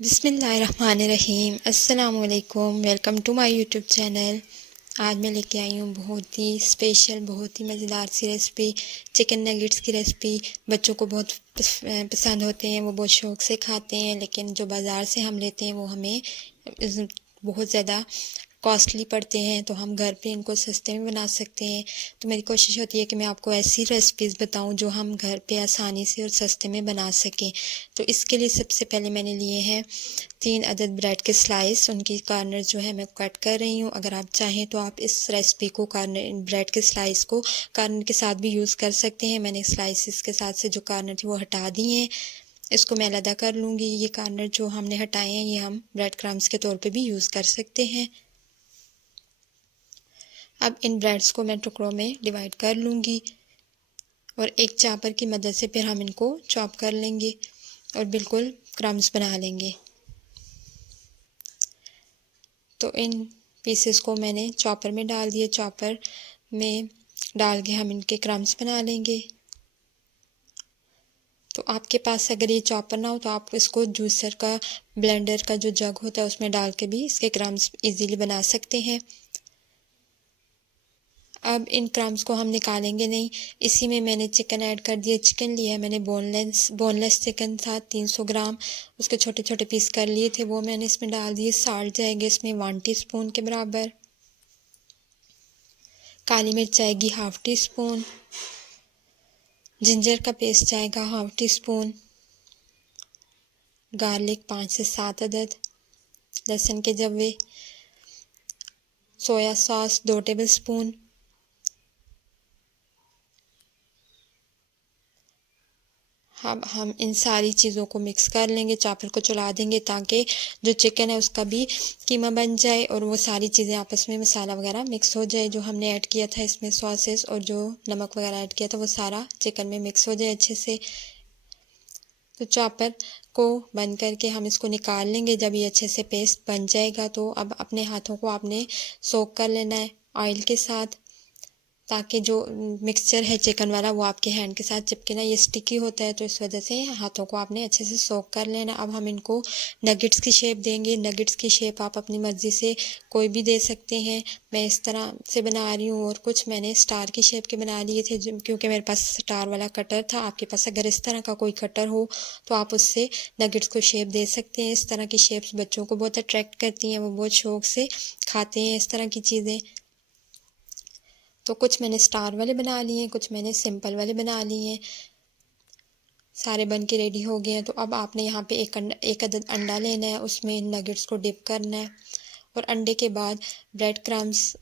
बिस्मिल्लाहिर्रहमानिर्रहीम अस्सलाम वालेकुम। Welcome to my YouTube channel. आज मैं लेके आई हूँ बहुत ही स्पेशल, बहुत ही मज़ेदार सी रेसिपी, चिकन नगेट्स की रेसिपी। बच्चों को बहुत पसंद होते हैं, वो बहुत शौक़ से खाते हैं, लेकिन जो बाज़ार से हम लेते हैं वो हमें बहुत ज़्यादा कॉस्टली पड़ते हैं, तो हम घर पे इनको सस्ते में बना सकते हैं। तो मेरी कोशिश होती है कि मैं आपको ऐसी रेसिपीज़ बताऊं जो हम घर पे आसानी से और सस्ते में बना सकें। तो इसके लिए सबसे पहले मैंने लिए हैं 3 अदद ब्रेड के स्लाइस। उनकी कॉर्नर जो है मैं कट कर रही हूँ। अगर आप चाहें तो आप इस रेसिपी को कॉर्नर ब्रेड के स्लाइस को कॉर्नर के साथ भी यूज़ कर सकते हैं। मैंने स्लाइसिस के साथ से जो कॉर्नर थी वो हटा दिए हैं। इसको मैं अलग कर लूँगी। ये कॉर्नर जो हमने हटाए हैं ये हम ब्रेड क्रम्स के तौर पे भी यूज़ कर सकते हैं। अब इन ब्रेड्स को मैं टुकड़ों में डिवाइड कर लूँगी और एक चॉपर की मदद से फिर हम इनको चॉप कर लेंगे और बिल्कुल क्रम्स बना लेंगे। तो इन पीसेस को मैंने चॉपर में डाल दिए। चॉपर में डाल के हम इनके क्रम्स बना लेंगे। तो आपके पास अगर ये चॉपर ना हो तो आप इसको जूसर का, ब्लेंडर का जो जग होता है उसमें डाल के भी इसके क्रम्स इजीली बना सकते हैं। अब इन क्रम्स को हम निकालेंगे नहीं। इसी में मैंने चिकन ऐड कर दिया। चिकन लिया है मैंने बोनलेस चिकन था 300 ग्राम। उसके छोटे छोटे पीस कर लिए थे, वो मैंने इसमें डाल दिए। साल्ट जाएगी इसमें 1 टीस्पून के बराबर। काली मिर्च जाएगी 1/2 टीस्पून। जिंजर का पेस्ट जाएगा 1/2 टीस्पून। गार्लिक 5 से 7 अदद। लहसुन के जवे। Soya sauce 2 tablespoon. अब हम इन सारी चीज़ों को मिक्स कर लेंगे। चॉपर को चला देंगे ताकि जो चिकन है उसका भी कीमा बन जाए और वो सारी चीज़ें आपस में मसाला वगैरह मिक्स हो जाए। जो हमने ऐड किया था इसमें सॉसेस और जो नमक वगैरह ऐड किया था वो सारा चिकन में मिक्स हो जाए अच्छे से। तो चॉपर को बंद करके हम इसको निकाल लेंगे। जब ये अच्छे से पेस्ट बन जाएगा तो अब अपने हाथों को आपने सोक कर लेना है ऑयल के साथ, ताकि जो मिक्सचर है चिकन वाला वो आपके हैंड के साथ चिपके ना। ये स्टिकी होता है तो इस वजह से हाथों को आपने अच्छे से सोक कर लेना। अब हम इनको नगेट्स की शेप देंगे। नगेट्स की शेप आप अपनी मर्ज़ी से कोई भी दे सकते हैं। मैं इस तरह से बना रही हूँ और कुछ मैंने स्टार की शेप के बना लिए थे क्योंकि मेरे पास स्टार वाला कटर था। आपके पास अगर इस तरह का कोई कटर हो तो आप उससे नगेट्स को शेप दे सकते हैं। इस तरह की शेप्स बच्चों को बहुत अट्रैक्ट करती हैं, वो बहुत शौक़ से खाते हैं इस तरह की चीज़ें। तो कुछ मैंने स्टार वाले बना लिए हैं, कुछ मैंने सिंपल वाले बना लिए हैं। सारे बन के रेडी हो गए हैं। तो अब आपने यहाँ पे एक अदद अंडा लेना है, उसमें नगेट्स को डिप करना है और अंडे के बाद ब्रेड क्रम्स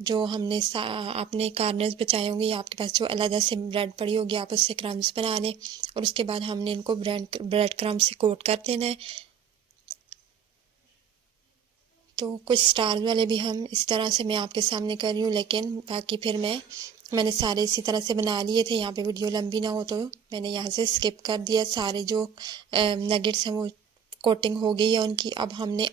जो हमने आपने कार्नर्स बचाए होंगे, आपके पास जो अलग से ब्रेड पड़ी होगी आप उससे क्रम्स बना लें और उसके बाद हमने इनको ब्रेड क्रम्स से कोट कर देना है। तो कुछ स्टार वाले भी हम इस तरह से मैं आपके सामने कर रही हूँ, लेकिन बाकी फिर मैंने सारे इसी तरह से बना लिए थे। यहाँ पे वीडियो लंबी ना हो तो मैंने यहाँ से स्किप कर दिया। सारे जो नगेट्स हैं वो कोटिंग हो गई है उनकी। अब हमने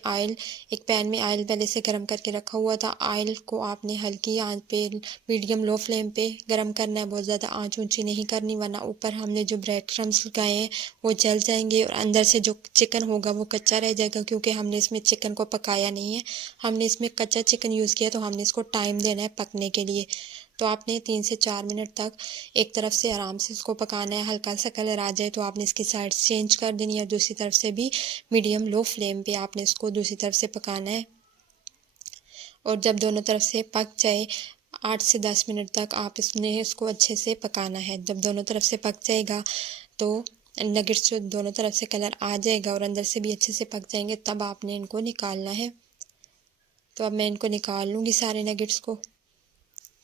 एक पैन में ऑयल पहले से गर्म करके रखा हुआ था। ऑयल को आपने हल्की आंच पे, मीडियम लो फ्लेम पे गर्म करना है। बहुत ज़्यादा आंच ऊंची नहीं करनी, वरना ऊपर हमने जो ब्रेड क्रम्स लगाए हैं वो जल जाएंगे और अंदर से जो चिकन होगा वो कच्चा रह जाएगा, क्योंकि हमने इसमें चिकन को पकाया नहीं है। हमने इसमें कच्चा चिकन यूज़ किया, तो हमने इसको टाइम देना है पकने के लिए। तो आपने 3 से 4 मिनट तक एक तरफ से आराम से इसको पकाना है। हल्का सा कलर आ जाए तो आपने इसकी साइड चेंज कर देनी है। दूसरी तरफ से भी मीडियम लो फ्लेम पे आपने इसको दूसरी तरफ से पकाना है और जब दोनों तरफ से पक जाए 8 से 10 मिनट तक आप इसको अच्छे से पकाना है। जब दोनों तरफ से पक जाएगा तो नगेट्स जो दोनों तरफ से कलर आ जाएगा और अंदर से भी अच्छे से पक जाएंगे, तब आपने इनको निकालना है। तो अब मैं इनको निकाल लूँगी सारे नगेट्स को।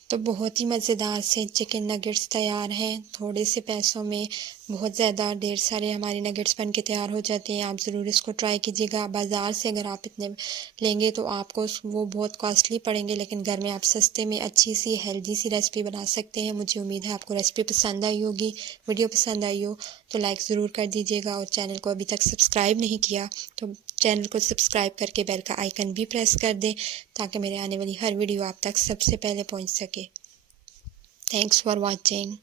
तो बहुत ही मज़ेदार से चिकन नगेट्स तैयार हैं। थोड़े से पैसों में बहुत ज़्यादा ढेर सारे हमारे नगेट्स बन के तैयार हो जाते हैं। आप ज़रूर इसको ट्राई कीजिएगा। बाज़ार से अगर आप इतने लेंगे तो आपको वो बहुत कॉस्टली पड़ेंगे, लेकिन घर में आप सस्ते में अच्छी सी हेल्दी सी रेसिपी बना सकते हैं। मुझे उम्मीद है आपको रेसिपी पसंद आई होगी। वीडियो पसंद आई हो तो लाइक ज़रूर कर दीजिएगा और चैनल को अभी तक सब्सक्राइब नहीं किया तो चैनल को सब्सक्राइब करके बेल का आइकन भी प्रेस कर दें, ताकि मेरे आने वाली हर वीडियो आप तक सबसे पहले पहुंच सके। Thanks for watching.